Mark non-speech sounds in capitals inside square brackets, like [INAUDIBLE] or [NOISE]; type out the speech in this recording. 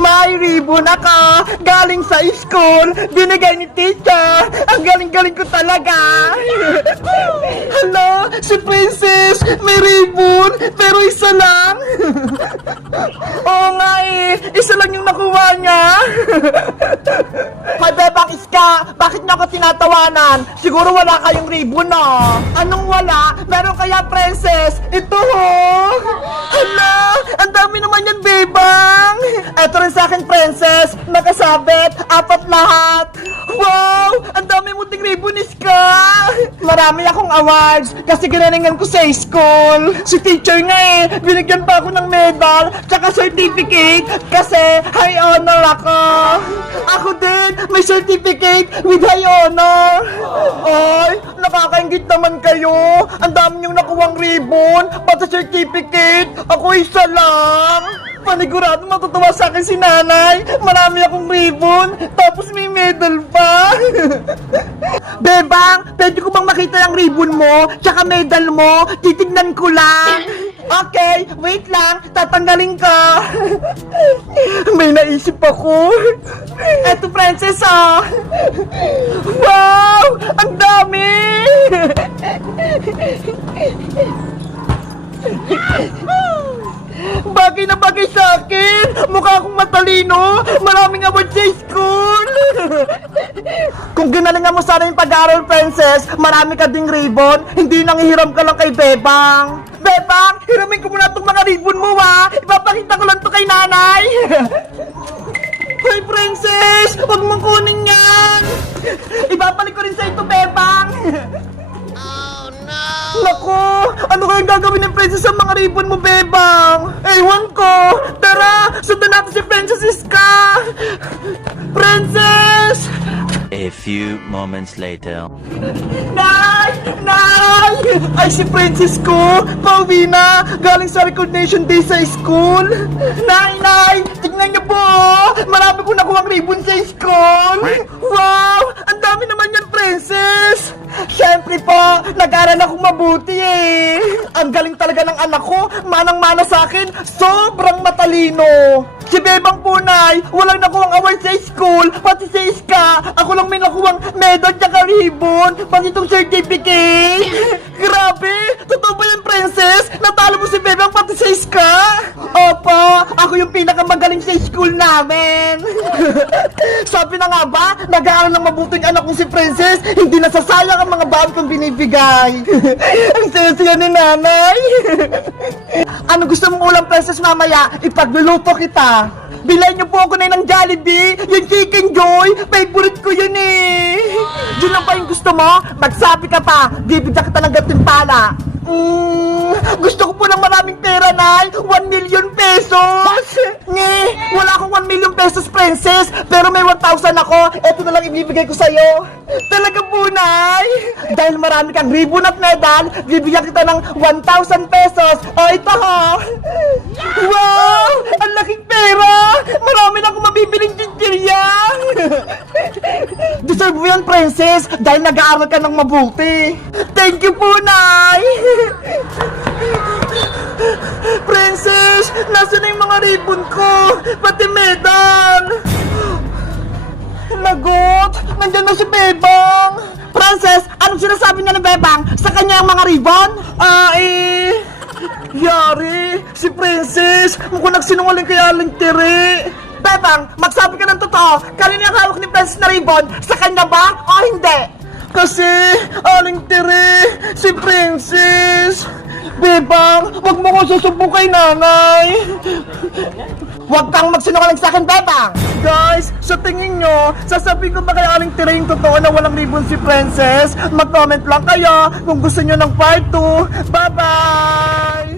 May ribbon ako galing sa school. Binigay ni teacher. Ang galing-galing ko talaga. [LAUGHS] Hala, si Princess, may ribbon, pero isa lang. [LAUGHS] Oo nga eh, isa lang yung nakuha niya. [LAUGHS] Hay, Bebang Iska, bakit tinatawanan? Siguro wala kayong ribbon, no? Anong wala? Meron kaya, Princess? Ito, ho! Hala, ang dami naman yan, Bebang! Eto rin sa akin, Princess, nakasabit, apat lahat. Wow! Ang dami mo ting ribbon, Iska! Marami akong awards kasi ginalingan ko sa school. Si teacher nga eh, binigyan pa ako ng medal certificate kasi high honor ako. Ako din, may certificate with high honor. Ay, nakakaingit naman kayo. Ang dami niyong nakuwang ribbon, pati certificate. Ako isa lang. Panigurado matutuwa sa akin si nanay. Marami akong ribbon, tapos may medal pa. [LAUGHS] Bebang, pwede ko bang makita yung ribbon mo, tsaka medal mo? Titignan ko lang. Okay, wait lang, tatanggalin ka. [LAUGHS] May naisip ako. Eto, Princess, ah. Wow! Ang dami! Bagay na bagay sa akin! Mukha akong matalino! Maraming award sa school! Kung ginalingan mo sana yung pag-aaral, Princess, marami ka ding ribbon, hindi nang hiram ka lang kay Bebang. Bebang, hiramin ko muna itong mga ribbon mo, ha? Ipapakita ko lang to kay nanay. [LAUGHS] Hoy, Princess! Huwag mong kunin yan! Ibabalik ko rin sa ito, Bebang! Naku! Ano kayang gagawin ng princess sa mga ribbon mo, Bebang? Ewan ko! Tara! Sundan natin si Princess Iska! Princess! A few moments later. Nay! Nay! Ay, si Princess ko! Pauwi na! Galing sa recognition day sa school! Nay! Nay! Tignan niyo po! oh! Marami ko nakuha ribbon sa school! Wow! Ang dami naman yan, Princess! Siyempre po, nag-aral akong mabuti eh! Ang galing talaga ng anak ko! Manang-mana sa akin! Sobrang matalino! Si Bebang Punay, walang nakuhang award sa school, pati sa iska, ako lang may nakuhang medal tsaka ribbon, pati itong certificate. [LAUGHS] Grabe! Sabi na nga ba, nag-aaral ng mabuting anak kong si princess, hindi nasasayang ang mga baon kong binibigay. [LAUGHS] ang saya-saya ni nanay. [LAUGHS] ano gusto mong ulam, princess, mamaya? Ipagluluto kita. Bilay niyo po ako na ng Jollibee, yung Chicken Joy, favorite ko yun eh. Yun lang ba yung gusto mo? Magsabi ka pa, bibigyan kita ng gantimpala. Mm, gusto ko po ng maraming pera, Nay. 1 million pesos. Nge, wala akong 1 million pesos, princess. Pero may 1,000 ako. Ito na lang ibibigay ko sa'yo. Talaga po, Nay. Dahil marami kang ribbon at medal, bibigyan kita ng 1,000 pesos. O, ito ho. Wow! Ang laking pera! Marami na akong mabibiling chichirya! [LAUGHS] Deserve mo yan, princess, dahil nag-aaral ka ng mabuti. Thank you po, Nay! [LAUGHS] princess, nasa na yung mga ribbon ko? Pati medal! Bebang! Princess, anong sinasabi niya ng Bebang? Sa kanya ang mga ribbon? Ah. Yari! Si Princess! Mukhang nagsinungaling kay Aling Tiri! Bebang, magsabi ka ng totoo! Kanina yung hawak ni Princess na ribbon? Sa kanya ba o hindi? Kasi, Aling Tiri, si Princess! Bebang, wag mo ko susubo kay nanay! Huwag kang magsinungaling sa akin, Bebang! Guys, sa tingin nyo, sasabihin ko ba kay Aling Tira yung totoo na walang ribbon si Princess? Mag-comment lang kayo kung gusto nyo ng part 2. Bye-bye!